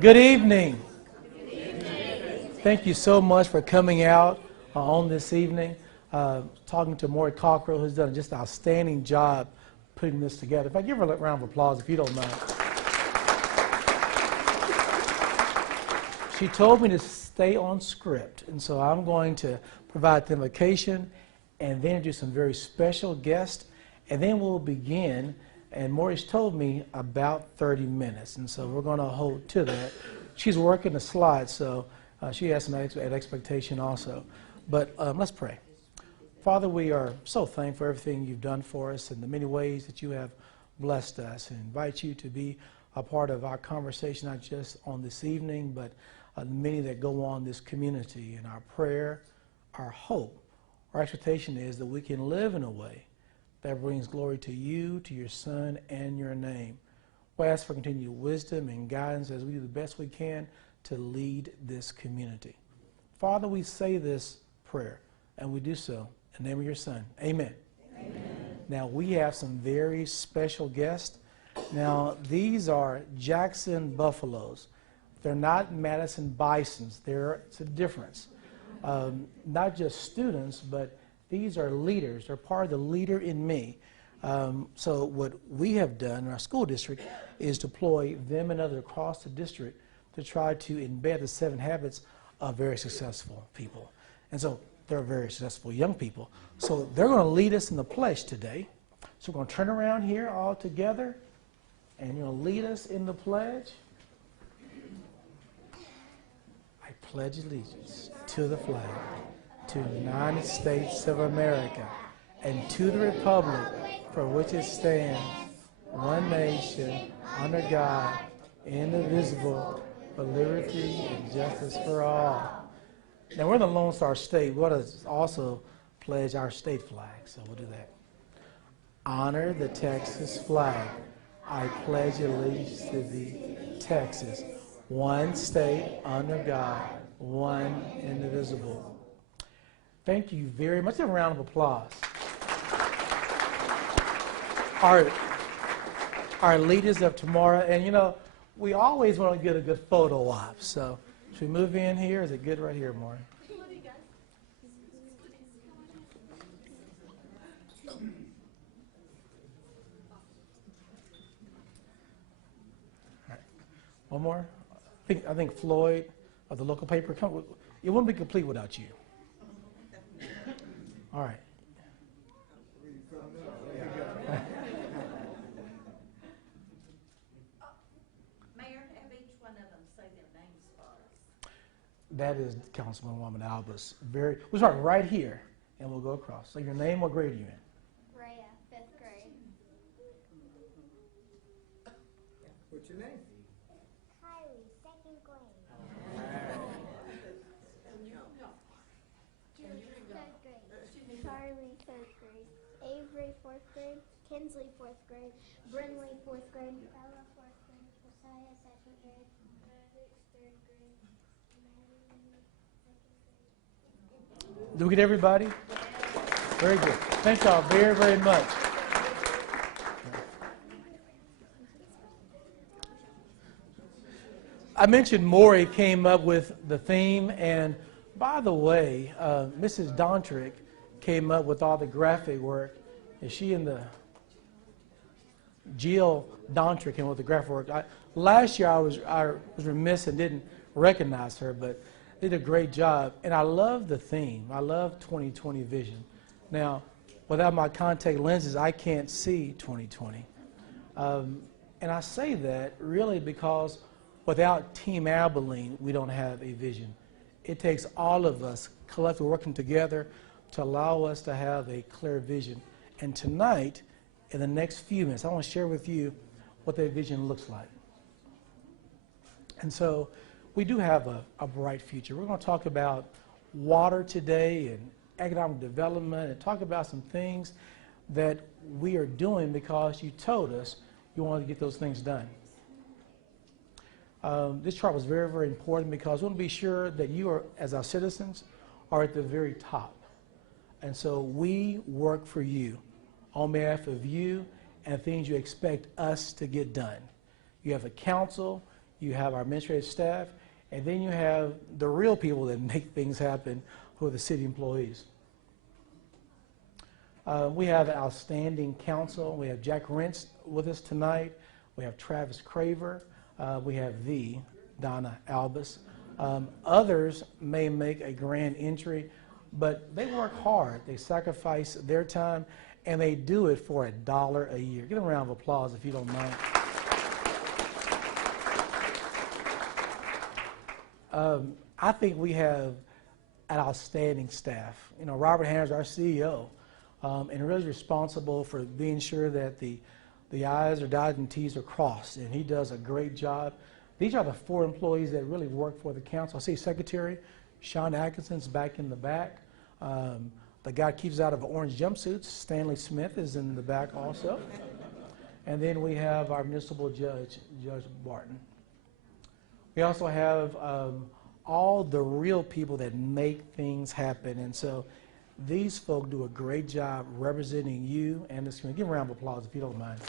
Good evening. Thank you so much for coming out on this evening. Talking to Maury Cockrell, who's done just an outstanding job putting this together. If I give her a round of applause, if you don't mind. She told me to stay on script, and so I'm going to provide the invocation and then do some very special guests, and then we'll begin. And Maury's told me about 30 minutes, and so we're going to hold to that. She's working the slides, so she has some expectation also. But let's pray. Father, we are so thankful for everything you've done for us and the many ways that you have blessed us, and invite you to be a part of our conversation, not just on this evening, but many that go on this community. And our prayer, our hope, our expectation is that we can live in a way that brings glory to you, to your Son, and your name. We ask for continued wisdom and guidance as we do the best we can to lead this community. Father, we say this prayer, and we do so in the name of your Son. Amen. Amen. Now, we have some very special guests. Now, these are Jackson Buffaloes. They're not Madison Bisons. It's a difference. Not just students, but these are leaders. They're part of the leader in me. So what we have done in our school district is deploy them and others across the district to try to embed the 7 habits of very successful people. And so they're very successful young people. So they're going to lead us in the pledge today. So we're going to turn around here all together, and you're going to lead us in the pledge. I pledge allegiance to the flag, to the United States of America, and to the republic for which it stands, one nation, under God, indivisible, with liberty and justice for all. Now, we're in the Lone Star State. We want to also pledge our state flag, so we'll do that. Honor the Texas flag. I pledge allegiance to thee, Texas, one state under God, one indivisible. Thank you very much. A round of applause. Our leaders of tomorrow, and you know, we always want to get a good photo op. So, should we move in here? Is it good right here, Maury? All right. One more. I think Floyd of the local paper. It wouldn't be complete without you. All right. Mayor, have each one of them say their names for us. That is Councilwoman Albus. We'll start right here, and we'll go across. So your name, what grade are you in? Rhea, 5th grade. What's your name? Kylie, 2nd grade. Julie, 3rd grade. Charlie, 3rd grade. Avery, 4th grade. Kinsley, 4th grade. Brinley, 4th grade. Bella, 4th grade. Josiah, 2nd grade. Maddox, 3rd grade. Madeline, 2nd grade. Did we get everybody? Very good. Thank y'all very, very much. I mentioned Maury came up with the theme, and by the way, Mrs. Dontrick came up with all the graphic work. Is she in the Jill Dontrick came up with the graphic work? Last year I was remiss and didn't recognize her, but did a great job. And I love the theme. I love 2020 vision. Now, without my contact lenses, I can't see 2020. And I say that really because without Team Abilene, we don't have a vision. It takes all of us collectively working together to allow us to have a clear vision. And tonight, in the next few minutes, I want to share with you what that vision looks like. And so we do have a bright future. We're going to talk about water today and economic development and talk about some things that we are doing because you told us you wanted to get those things done. This chart was very, very important because we want to be sure that you are, as our citizens, are at the very top. And so we work for you on behalf of you and things you expect us to get done. You have a council, you have our administrative staff, and then you have the real people that make things happen, who are the city employees. We have an outstanding council. We have Jack Rentz with us tonight. We have Travis Craver. We have the Donna Albus. Others may make a grand entry, but they work hard. They sacrifice their time, and they do it for $1 a year. Give them a round of applause if you don't mind. I think we have an outstanding staff. You know, Robert Hanners, our CEO, and really responsible for being sure that the I's are dotted and T's are crossed, and he does a great job. These are the 4 employees that really work for the council. I see Secretary Sean Atkinson's back in the back. The guy keeps out of orange jumpsuits, Stanley Smith, is in the back also. And then we have our municipal judge, Judge Barton. We also have all the real people that make things happen. And so these folk do a great job representing you and this community. Give them a round of applause if you don't mind.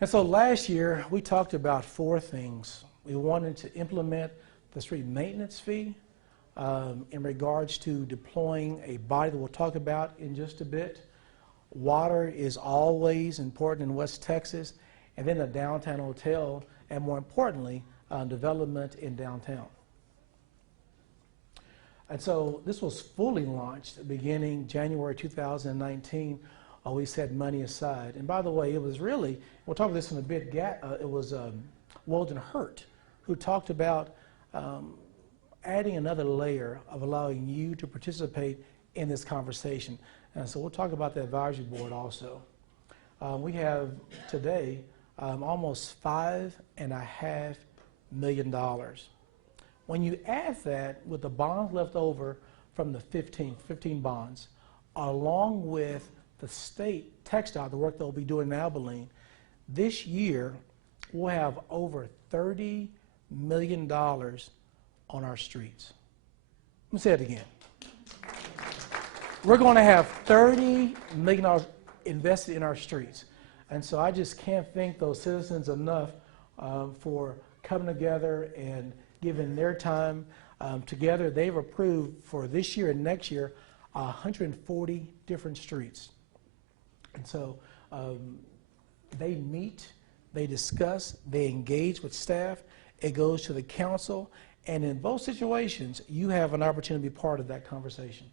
And so last year, we talked about 4 things. We wanted to implement the street maintenance fee in regards to deploying a body that we'll talk about in just a bit. Water is always important in West Texas, and then a downtown hotel, and more importantly, development in downtown. And so this was fully launched beginning January 2019. We set money aside. And by the way, it was really, we'll talk about this in a bit, it was Weldon Hurt who talked about adding another layer of allowing you to participate in this conversation. And so we'll talk about the advisory board also. We have today almost $5.5 million. When you add that with the bonds left over from the 15 bonds, along with the state textile, the work that we'll be doing in Abilene, this year we'll have over $30 million on our streets. Let me say it again. We're going to have $30 million invested in our streets. And so I just can't thank those citizens enough for coming together and giving their time. Together, they've approved for this year and next year 140 different streets. And so they meet, they discuss, they engage with staff. It goes to the council. And in both situations, you have an opportunity to be part of that conversation.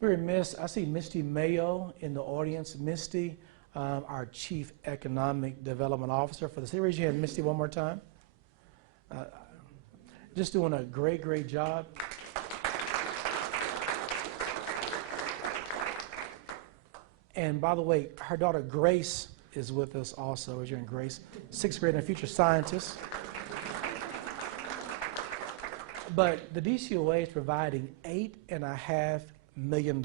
Very remiss, I see Misty Mayo in the audience. Misty, our Chief Economic Development Officer for the city. Raise your hand, Misty, one more time. Just doing a great, great job. And by the way, her daughter Grace is with us also, as you're in Grace, 6th grade and a future scientist. But the DCOA is providing $8.5 million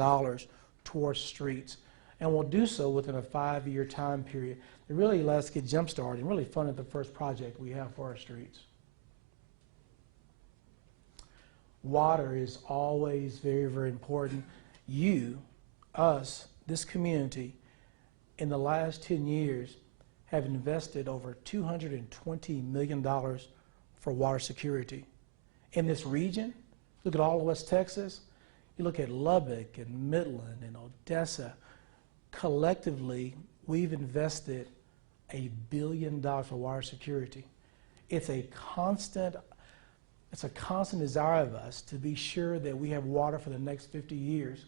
towards streets, and we'll do so within a 5-year time period. It really lets us get jump-started and really funded the first project we have for our streets. Water is always very, very important. You, us, this community, in the last 10 years have invested over $220 million for water security. In this region, look at all of West Texas, you look at Lubbock and Midland and Odessa, collectively we've invested $1 billion for water security. It's a constant desire of us to be sure that we have water for the next 50 years.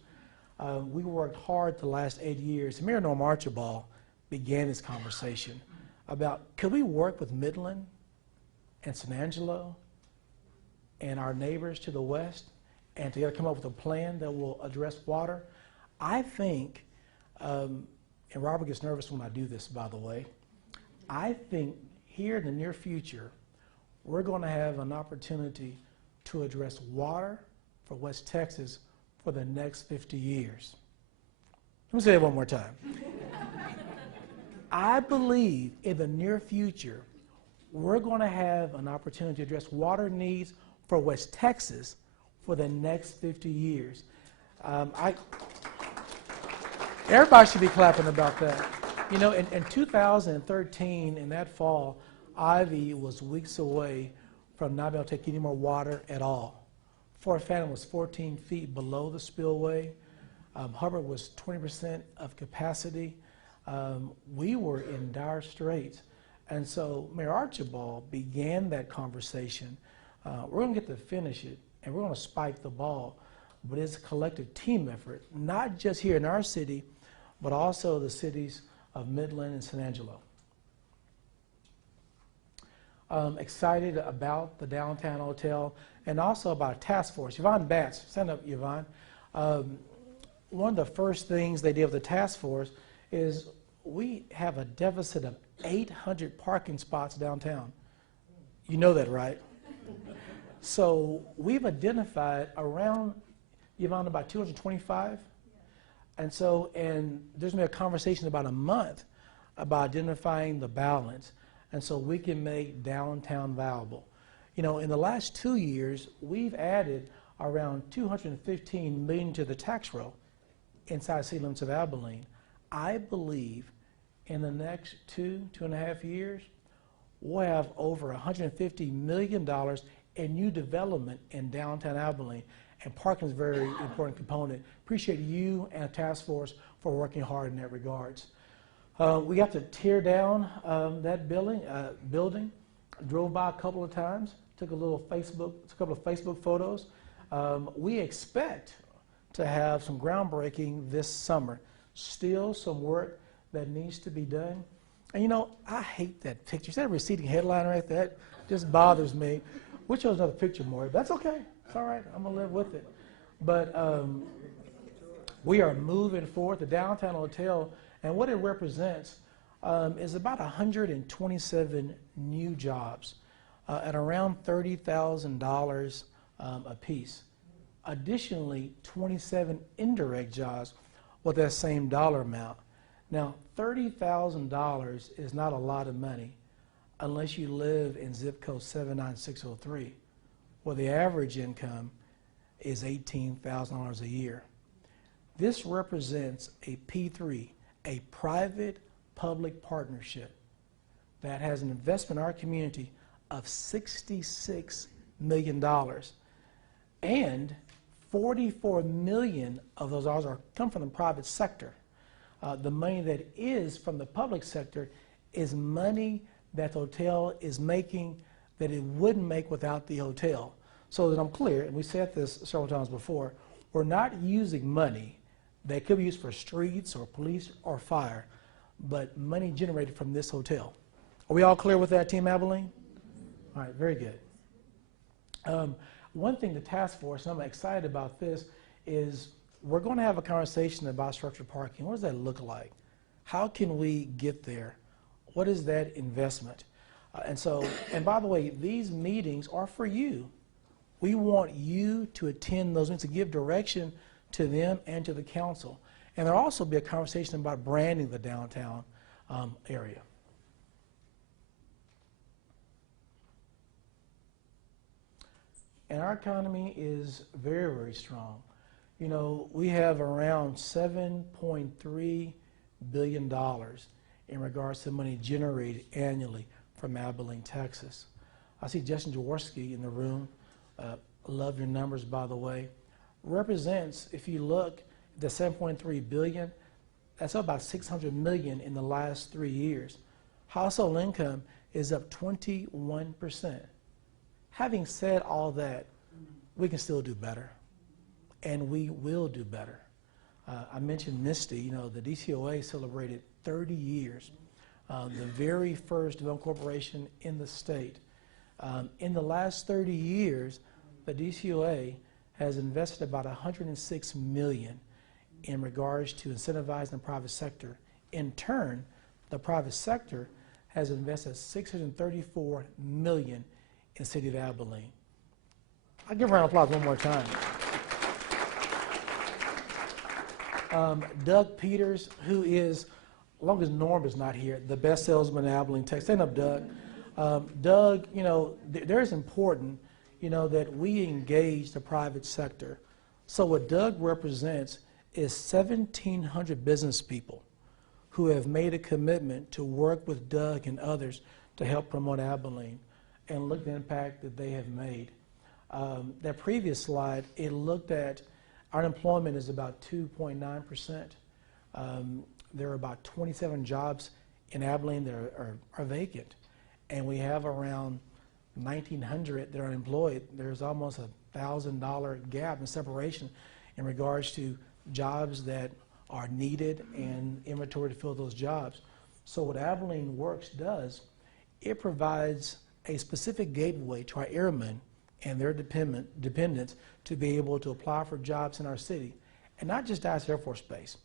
We worked hard the last 8 years. Mayor Norm Archibald began this conversation about could we work with Midland and San Angelo and our neighbors to the west and together come up with a plan that will address water. I think, and Robert gets nervous when I do this, by the way, I think here in the near future, we're going to have an opportunity to address water for West Texas for the next 50 years. Let me say it one more time. I believe in the near future, we're going to have an opportunity to address water needs for West Texas for the next 50 years. I Everybody should be clapping about that. You know, in 2013, in that fall, Ivy was weeks away from not being able to take any more water at all. Fort Phantom was 14 feet below the spillway. Hubbard was 20% of capacity. We were in dire straits. And so Mayor Archibald began that conversation. We're going to get to finish it, and we're going to spike the ball. But it's a collective team effort, not just here in our city, but also the cities of Midland and San Angelo. Excited about the downtown hotel and also about a task force. Yvonne Batts, stand up, Yvonne. One of the first things they did with the task force is we have a deficit of 800 parking spots downtown. You know that, right? So we've identified around, Yvonne, about 225. And so, and there's been a conversation about a month about identifying the balance. And so we can make downtown viable. You know, in the last 2 years, we've added around $215 million to the tax roll inside city limits of Abilene. I believe in the next 2.5 years, we'll have over $150 million in new development in downtown Abilene. And parking is a very important component. Appreciate you and the task force for working hard in that regards. We got to tear down that building. Drove by a couple of times, took a couple of Facebook photos. We expect to have some groundbreaking this summer. Still some work that needs to be done. And you know, I hate that picture. Is that a receding headline right there? That just bothers me. We'll show another picture more. That's okay. It's all right. I'm going to live with it. But we are moving forward. The downtown hotel, and what it represents is about 127 new jobs at around $30,000 a piece. Additionally, 27 indirect jobs with that same dollar amount. Now, $30,000 is not a lot of money unless you live in zip code 79603, where the average income is $18,000 a year. This represents a P3, a private-public partnership that has an investment in our community of $66 million. And 44 million of those dollars come from the private sector. The money that is from the public sector is money that the hotel is making that it wouldn't make without the hotel. So that I'm clear, and we said this several times before, we're not using money that could be used for streets or police or fire, but money generated from this hotel. Are we all clear with that, Team Abilene? All right, very good. One thing the task force, and I'm excited about this, is we're going to have a conversation about structured parking. What does that look like? How can we get there? What is that investment? And by the way, these meetings are for you. We want you to attend those meetings, to give direction to them and to the council. And there'll also be a conversation about branding the downtown area. And our economy is very, very strong. You know, we have around $7.3 billion in regards to money generated annually from Abilene, Texas. I see Justin Jaworski in the room. Love your numbers, by the way. Represents, if you look, the 7.3 billion, that's about 600 million in the last 3 years. Household income is up 21%. Having said all that, we can still do better, and we will do better. I mentioned Misty. You know, the DCOA celebrated 30 years, the very first development corporation in the state. In the last 30 years, the DCOA has invested about $106 million in regards to incentivizing the private sector. In turn, the private sector has invested $634 million in the city of Abilene. I'll give a round of applause one more time. Doug Peters, who is, as long as Norm is not here, the best salesman in Abilene, Texas. Stand up, Doug. Doug, you know, there's important, you know, that we engage the private sector So what Doug represents is 1,700 business people who have made a commitment to work with Doug and others to help promote Abilene, and look at the impact that they have made. That previous slide, it looked at our unemployment is about 2.9%. There are about 27 jobs in Abilene that are vacant, and we have around 1,900 that are unemployed. There's almost a $1,000 gap in separation in regards to jobs that are needed and inventory to fill those jobs. So what Abilene Works does, it provides a specific gateway to our airmen and their dependents to be able to apply for jobs in our city. And not just Dallas Air Force Base.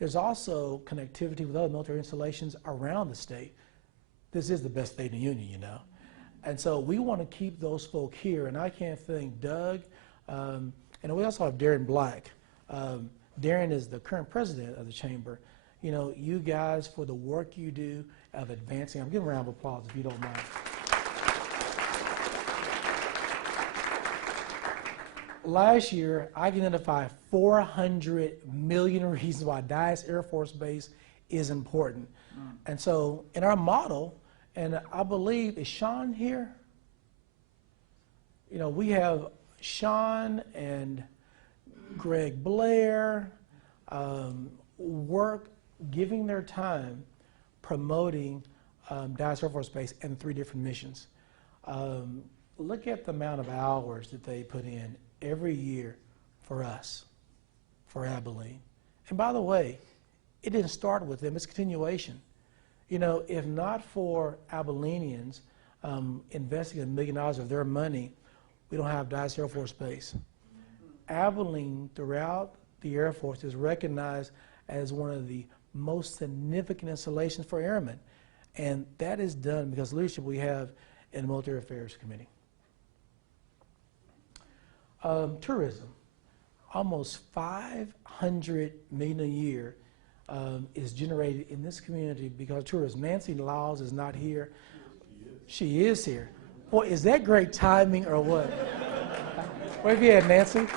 There's also connectivity with other military installations around the state. This is the best state in the union, you know. And so we want to keep those folk here. And I can't thank Doug, and we also have Darren Black. Darren is the current president of the chamber. You know, you guys, for the work you do of advancing, I'm giving a round of applause if you don't mind. Last year, I identified 400 million reasons why Dallas Air Force Base is important. And so in our model, and I believe, is Sean here? You know, we have Sean and Greg Blair giving their time promoting Dallas Air Force Base and 3 different missions. Look at the amount of hours that they put in every year for us, for Abilene. And by the way, it didn't start with them, it's continuation. You know, if not for Abilenians investing $1 million of their money, we don't have Dallas Air Force Base. Abilene, throughout the Air Force, is recognized as one of the most significant installations for airmen. And that is done because of the leadership we have in the Military Affairs Committee. Tourism, almost $500 million a year is generated in this community because of tourism. Nancy Lyles is not here. She is here. Boy, is that great timing or what? Where have you at, Nancy?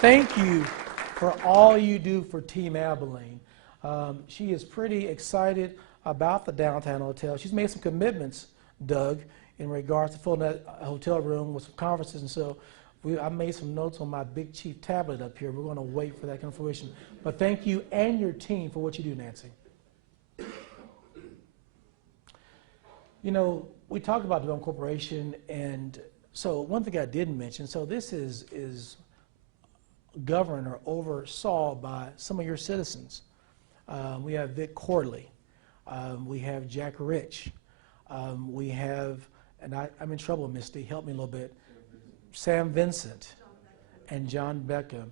Thank you for all you do for Team Abilene. She is pretty excited about the downtown hotel. She's made some commitments, Doug, in regards to filling that hotel room with some conferences, and so I made some notes on my Big Chief tablet up here. We're going to wait for that kind of fruition. But thank you and your team for what you do, Nancy. You know, we talked about development corporation, and so one thing I didn't mention, so this is governed or oversaw by some of your citizens. We have Vic Corley. We have Jack Rich. We have, and I'm in trouble, Misty, help me a little bit, Sam Vincent and John Beckham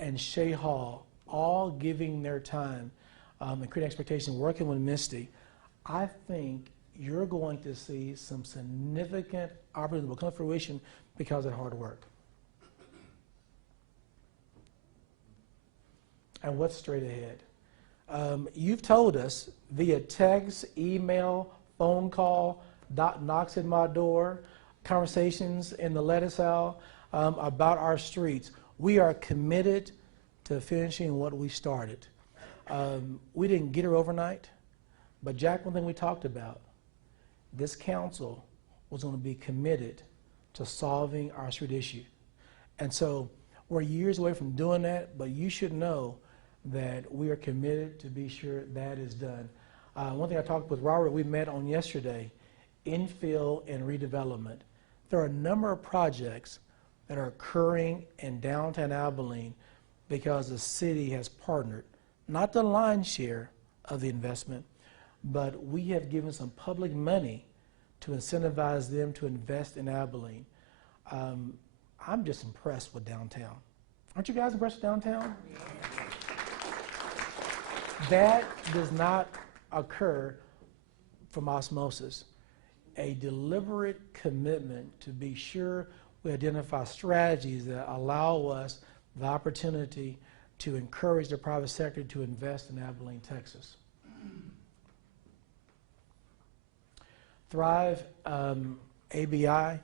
and Shay Hall, all giving their time and creating expectation, working with Misty. I think you're going to see some significant opportunities will come to fruition because of hard work. And what's straight ahead? You've told us via text, email, phone call, knocks at my door, conversations in the lettuce aisle about our streets. We are committed to finishing what we started. We didn't get her overnight, but Jack, one thing we talked about, this council was going to be committed to solving our street issue. And so we're years away from doing that, but you should know that we are committed to be sure that is done. One thing I talked with Robert, we met on yesterday, infill and redevelopment. There are a number of projects that are occurring in downtown Abilene because the city has partnered, not the lion's share of the investment, but we have given some public money to incentivize them to invest in Abilene. I'm just impressed with downtown. Aren't you guys impressed with downtown? That does not occur from osmosis. A deliberate commitment to be sure we identify strategies that allow us the opportunity to encourage the private sector to invest in Abilene, Texas. Thrive ABI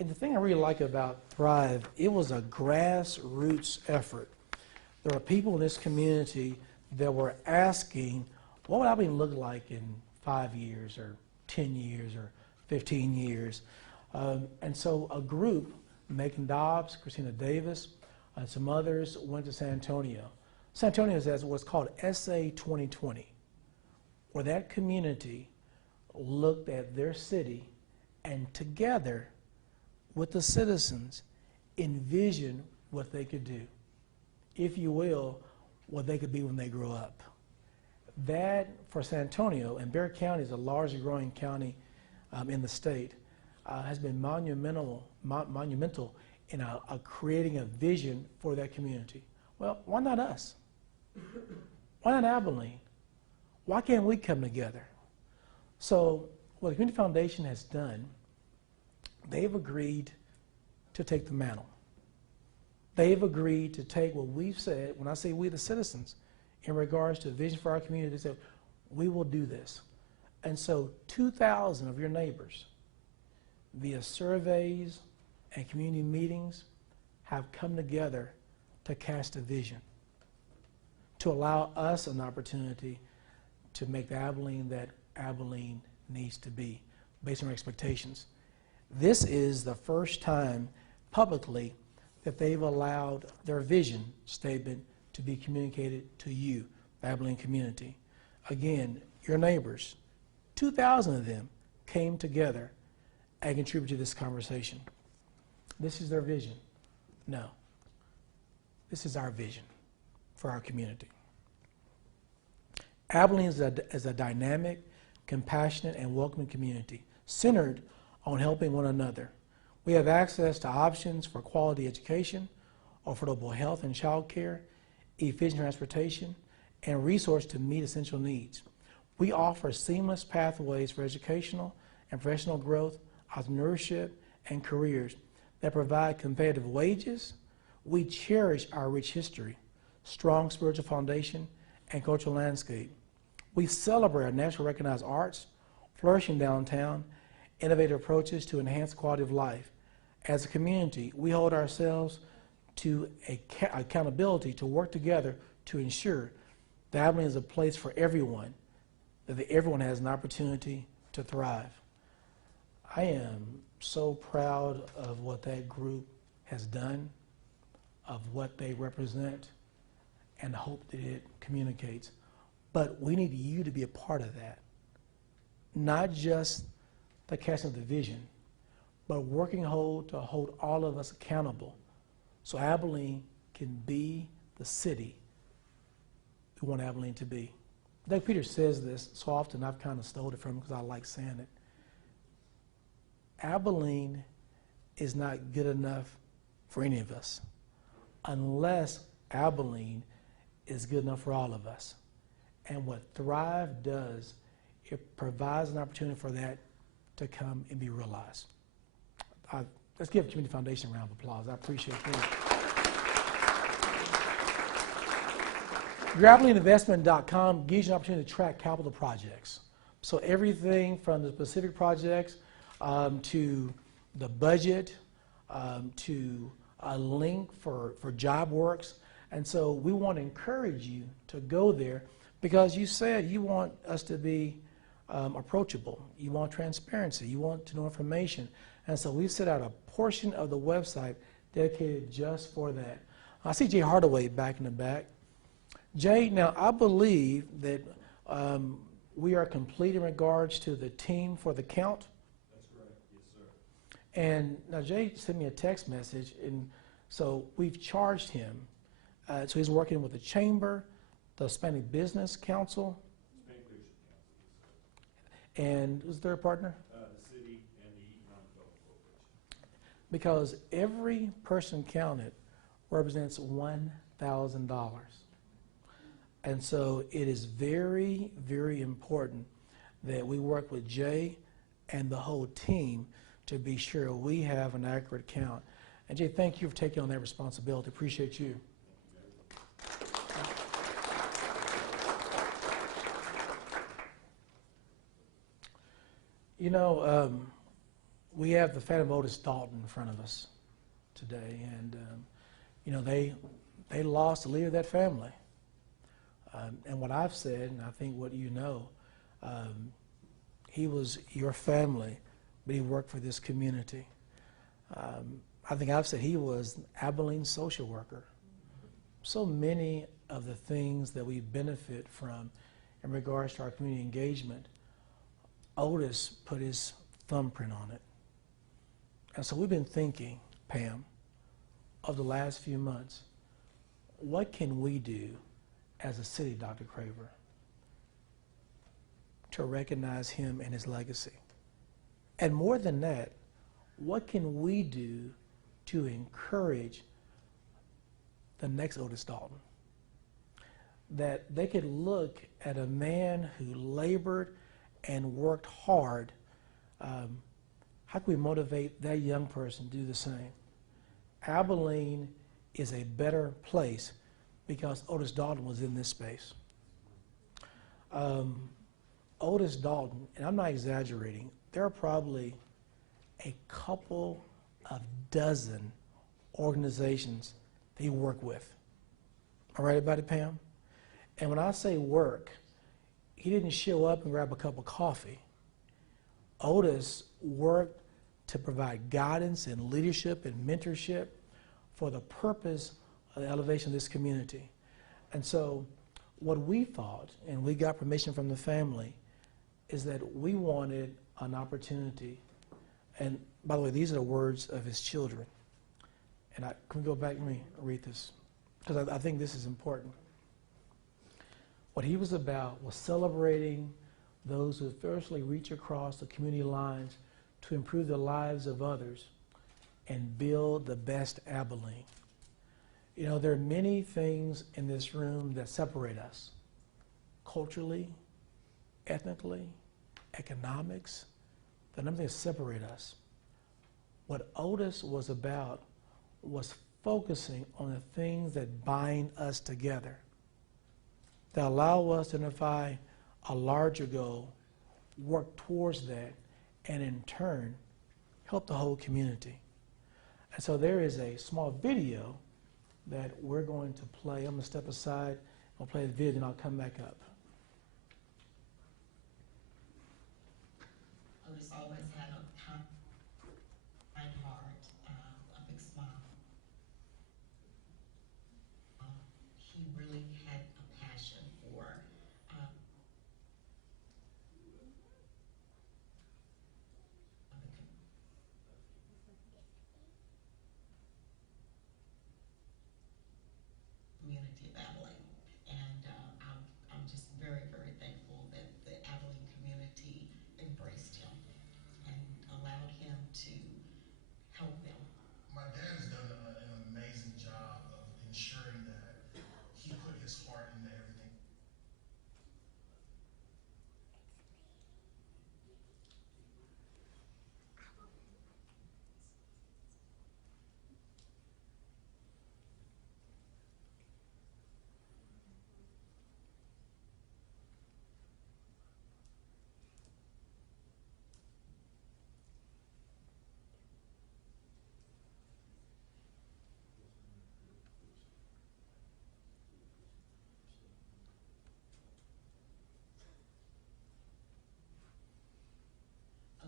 And the thing I really like about Thrive, it was a grassroots effort. There were people in this community that were asking, what would Abilene look like in 5 years or 10 years or 15 years? And so a group, Megan Dobbs, Christina Davis, and some others went to San Antonio. San Antonio has what's called SA 2020, where that community looked at their city and together with the citizens envisioned what they could do, if you will, what they could be when they grow up. That, for San Antonio, and Bexar County is a largely growing county in the state, has been monumental in creating a vision for that community. Well, why not us? Why not Abilene? Why can't we come together? So what the Community Foundation has done, they've agreed to take the mantle. They've agreed to take what we've said, when I say we, the citizens, in regards to vision for our community, they said, we will do this. And so 2,000 of your neighbors, via surveys and community meetings, have come together to cast a vision, to allow us an opportunity to make the Abilene that Abilene needs to be, based on our expectations. This is the first time publicly that they've allowed their vision statement to be communicated to you, the Abilene community. Again, your neighbors, 2,000 of them came together and contributed to this conversation. This is their vision. No, this is our vision for our community. Abilene is a dynamic, compassionate, and welcoming community centered on helping one another. We have access to options for quality education, affordable health and child care, efficient transportation, and resources to meet essential needs. We offer seamless pathways for educational and professional growth, entrepreneurship, and careers that provide competitive wages. We cherish our rich history, strong spiritual foundation, and cultural landscape. We celebrate our nationally recognized arts, flourishing downtown, innovative approaches to enhance quality of life. As a community, we hold ourselves to accountability to work together to ensure that Abilene is a place for everyone, that everyone has an opportunity to thrive. I am so proud of what that group has done, of what they represent, and hope that it communicates. But we need you to be a part of that. Not just the casting of the vision, but working to hold all of us accountable so Abilene can be the city we want Abilene to be. Doug Peters says this so often, I've kind of stole it from him because I like saying it. Abilene is not good enough for any of us unless Abilene is good enough for all of us. And what Thrive does, it provides an opportunity for that to come and be realized. Let's give Community Foundation a round of applause. I appreciate that. YourAbileneInvestment.com gives you an opportunity to track capital projects. So everything from the specific projects to the budget to a link for JobWorks. And so we want to encourage you to go there because you said you want us to be approachable. You want transparency. You want to know information. And so we've set out a portion of the website dedicated just for that. I see Jay Hardaway back in the back. Jay, now I believe that we are complete in regards to the team for the count. That's correct. Yes, sir. And now Jay sent me a text message, and so we've charged him. So he's working with the Chamber, the Hispanic Business Council, Hispanic Leadership Council, yes, sir. and who's the third partner? The city and the Economic Development Corporation. Because every person counted represents $1,000. And so it is very, very important that we work with Jay and the whole team to be sure we have an accurate count. And Jay, thank you for taking on that responsibility. Appreciate you. You know, we have the family of Otis Dalton in front of us today, and you know, they lost the leader of that family. And what I've said, and I think what you know, he was your family, but he worked for this community. I think I've said he was an Abilene social worker. So many of the things that we benefit from in regards to our community engagement, Otis put his thumbprint on it. And so we've been thinking, Pam, of the last few months, what can we do as a city, Dr. Craver, to recognize him and his legacy? And more than that, what can we do to encourage the next Otis Dalton? That they could look at a man who labored and worked hard. How can we motivate that young person to do the same? Abilene is a better place because Otis Dalton was in this space. Otis Dalton, and I'm not exaggerating, there are probably a couple of dozen organizations that he worked with. All right about it, Pam? And when I say work, he didn't show up and grab a cup of coffee. Otis worked to provide guidance and leadership and mentorship for the purpose of the elevation of this community. And so what we thought, and we got permission from the family, is that we wanted an opportunity. And by the way, these are the words of his children. And can we go back and read this? Because I think this is important. What he was about was celebrating those who thirstily reach across the community lines to improve the lives of others and build the best Abilene. You know, there are many things in this room that separate us culturally, ethnically, economics, the number that separate us. What Otis was about was focusing on the things that bind us together, that allow us to identify a larger goal, work towards that, and in turn, help the whole community. And so there is a small video that we're going to play. I'm going to step aside, I'll play the video, and I'll come back up. Otis always had a kind heart, a big smile. He really had a passion for community of Abilene. And I'm just very, very thankful that the Abilene community embraced him and allowed him to help them. My dad has done an amazing job of ensuring that he put his heart into everything.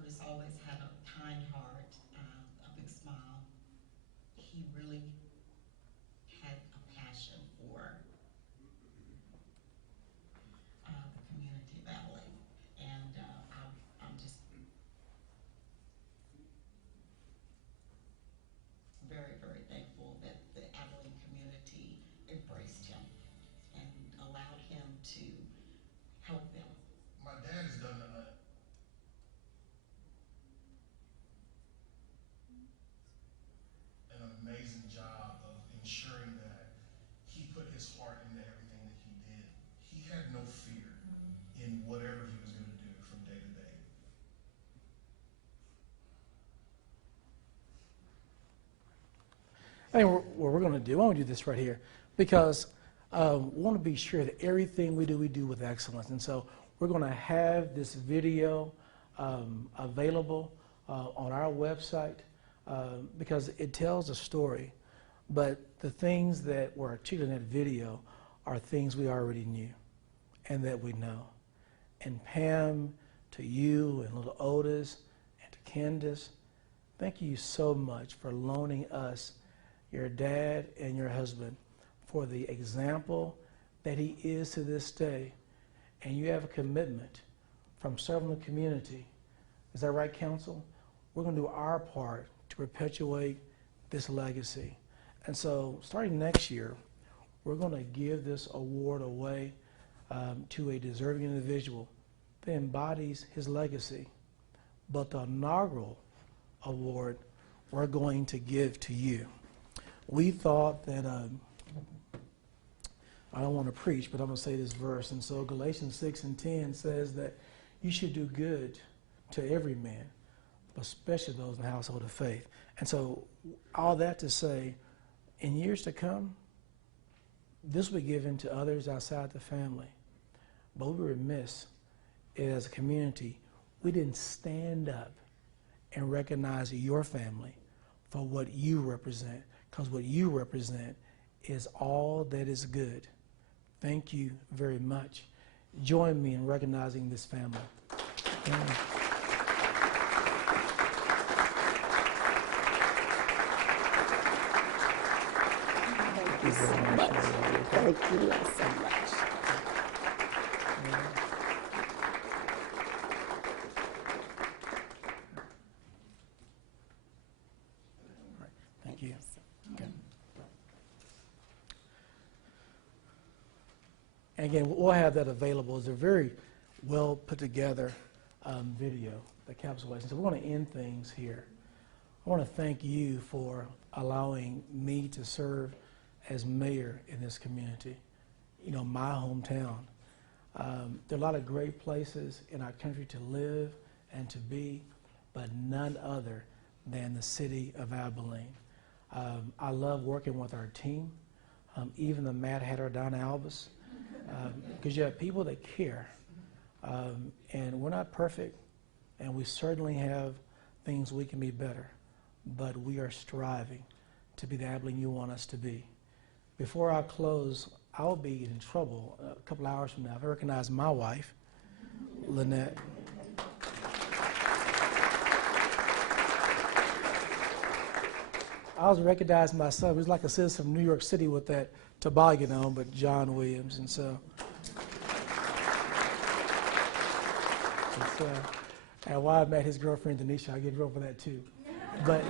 Otis always had a kind heart, a big smile. He really had a passion for the community of Abilene. And I'm just very, very thankful that the Abilene community embraced him and allowed him to help them. My dad has done an amazing job of ensuring that he put his heart into everything that he did. He had no fear in whatever he was going to do from day to day. I think what we're going to do, I want to do this right here, because we want to be sure that everything we do with excellence. And so we're going to have this video available on our website because it tells a story. But the things that were articulated in that video are things we already knew and that we know. And Pam, to you and little Otis and to Candace, thank you so much for loaning us your dad and your husband for the example that he is to this day. And you have a commitment from serving the community. Is that right, council? We're going to do our part to perpetuate this legacy. And so starting next year, we're going to give this award away to a deserving individual that embodies his legacy. But the inaugural award we're going to give to you. We thought that, I don't want to preach, but I'm going to say this verse. And so Galatians 6:10 says that you should do good to every man, but especially those in the household of faith. And so all that to say, in years to come, this will be given to others outside the family. But we were remiss as a community. We didn't stand up and recognize your family for what you represent, because what you represent is all that is good. Thank you very much. Join me in recognizing this family. Thank you so much. Thank you so much. Thank you. Okay. And again, we'll have that available. It's a very well put together video that encapsulates. So we're going to end things here. I want to thank you for allowing me to serve as mayor in this community, you know, my hometown. There are a lot of great places in our country to live and to be, but none other than the city of Abilene. I love working with our team, even the Mad Hatter Don Albus, because you have people that care, and we're not perfect, and we certainly have things we can be better, but we are striving to be the Abilene you want us to be. Before I close, I'll be in trouble a couple hours from now. I recognize my wife, Lynette. I was recognizing myself. He was like a citizen of New York City with that toboggan on, but John Williams. And so, and while I met his girlfriend, Denisha, I get drove for that too. But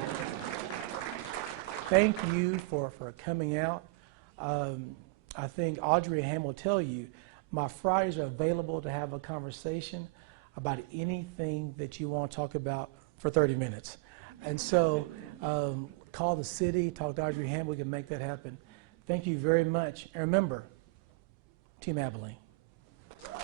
thank you for coming out. I think Audrey Ham will tell you, my Fridays are available to have a conversation about anything that you want to talk about for 30 minutes. And so call the city, talk to Audrey Ham, we can make that happen. Thank you very much. And remember, Team Abilene.